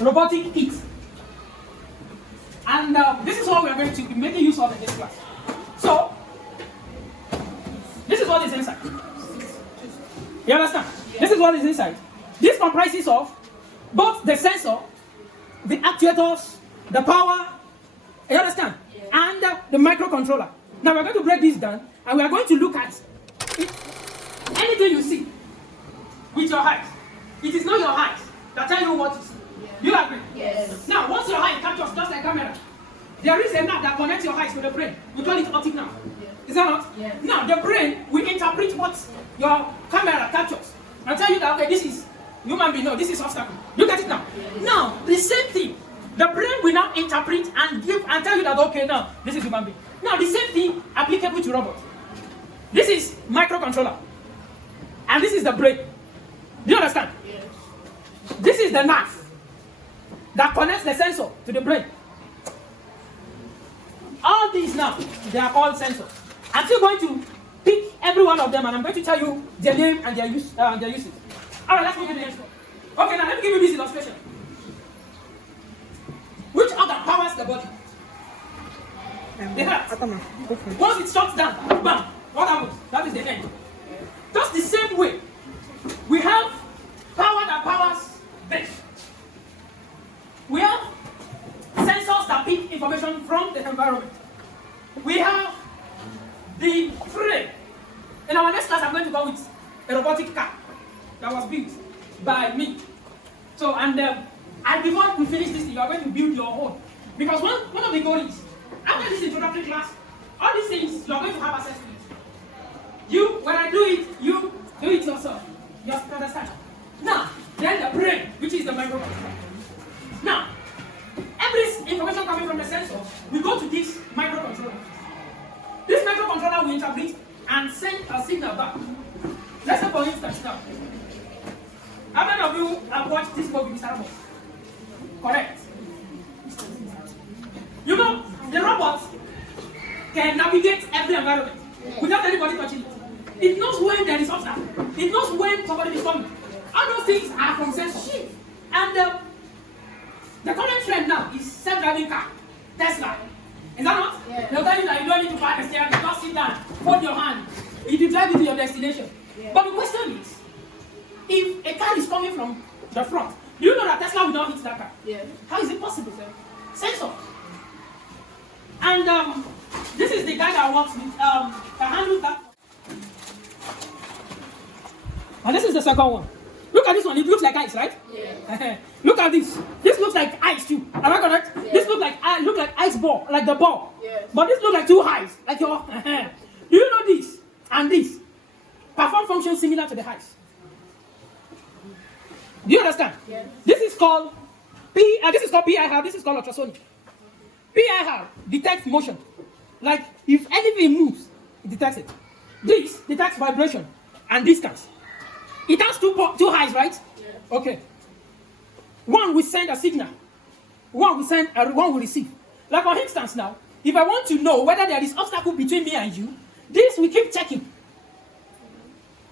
robotic kit. And this is what we are going to be making use of in this class. So, this is what is inside. You understand? Yeah. This is what is inside. This comprises of both the sensor, the actuators, the power, you understand? Yeah. And the microcontroller. Now we're going to break this down and we are going to look at anything you see with your eyes. It is not your eyes that tell you what to see. Yeah. Do you agree? Yes. Now, once your eye captures just like camera, there is a nerve that connects your eyes to the brain. We call it optic nerve. Yeah. Is that not? Yes. Now, the brain will interpret what your camera captures and tell you that, okay, this is human being, no, this is obstacle. Look at it now. Yes. Now, the same thing. The brain will now interpret and give and tell you that, okay, now, this is human being. Now, the same thing applicable to robots. This is microcontroller. And this is the brain. Do you understand? Yes. This is the nerve that connects the sensor to the brain. All these now, they are called sensors. I'm still going to pick every one of them and I'm going to tell you their name and their uses. Alright, let's give you the next one. Okay, now let me give you this illustration. Which organ powers the body? The heart. Once it shuts down, bam, what happens? That is the end. Just the same way, we have power that powers this. We have sensors that pick information from the environment. We have the frame. In our next class, I'm going to go with a robotic car that was built by me. So, and before we finish this, you are going to build your own. Because one of the goals is, after this introductory class, all these things, you are going to have access to it. When I do it, you do it yourself. You have to understand. Now, then the brain, which is the microcontroller. Now, every information coming from the sensor will go to this microcontroller. This microcontroller will interpret and send a signal back. Let's say for instance now, how many of you have watched this movie, Mr. Robot? Correct. You know, the robot can navigate every environment without anybody touching it. It knows when there is obstacle. It knows when somebody is coming. All those things are from sensors. And the current trend now is self-driving car, Tesla. Is that not? Yeah. They'll tell you that you don't need to buy the steering, just sit down, hold your hand. It will drive you to your destination. Yeah. But the question is, if a car is coming from the front, do you know that Tesla will not hit that car? Yeah. How is it possible, sir? Sensor. And this is the guy that works with that handles that. And this is the second one. Look at this one. It looks like ice, right? Yeah. Look at this. This looks like ice too. Am I correct? Yeah. This looks like ice ball, like the ball. Yes. But this looks like two eyes, like your. Do you know this and this perform functions similar to the eyes? Do you understand? Yes. This is called PIR. This is called ultrasonic. PIR detects motion. Like if anything moves, it detects it. This detects vibration and distance. It has two eyes, right? Yeah. Okay. One will send a signal. One will receive. Like for instance now, if I want to know whether there is obstacle between me and you, this will keep checking.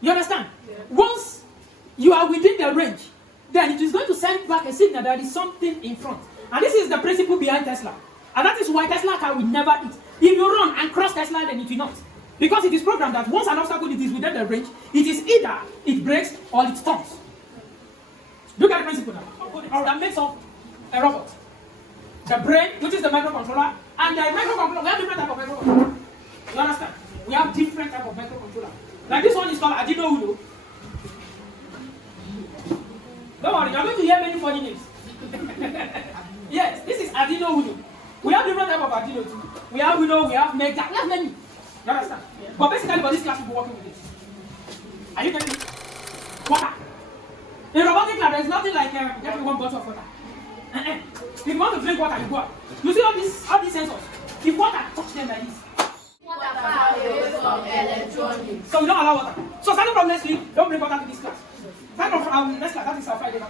You understand? Yeah. Once you are within the range, then it is going to send back a signal that there is something in front. And this is the principle behind Tesla. And that is why Tesla car will never hit. If you run and cross Tesla, then it will not. Because it is programmed that once an obstacle is within the range, it is either it breaks or it turns. Look at the principle now. That makes up a robot. The brain, which is the microcontroller, and the microcontroller, we have different types of microcontroller. You understand? We have different types of microcontroller. Like this one is called Arduino Uno. Don't worry, you're going to hear many funny names. Yes, this is Arduino Uno. We have different types of Arduino too. We have Uno, we have Mega, we have many. You understand? Yeah. But basically, for this class, we'll be working with this. Are you getting it? Water. In robotic lab, there's nothing like get one bottle of water. If you want to drink water, you go out. You see all these sensors? If water touch them like this. Water far away from electronics. So we don't allow water. So starting from next week, don't bring water to this class. Starting from next class, that is our Friday.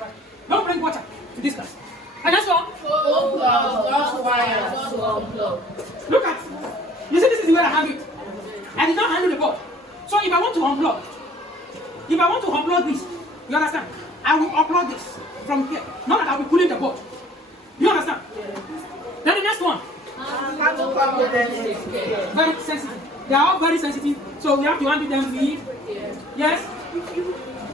Don't bring water to this class. And next one. Just wire, just unplug. Look at. You see, this is the way I handle it. I did not handle the board. So if I want to unplug this, you understand? I will upload this from here. Not that I will be pulling the board. Very sensitive. They are all very sensitive, so we have to handle them with yes.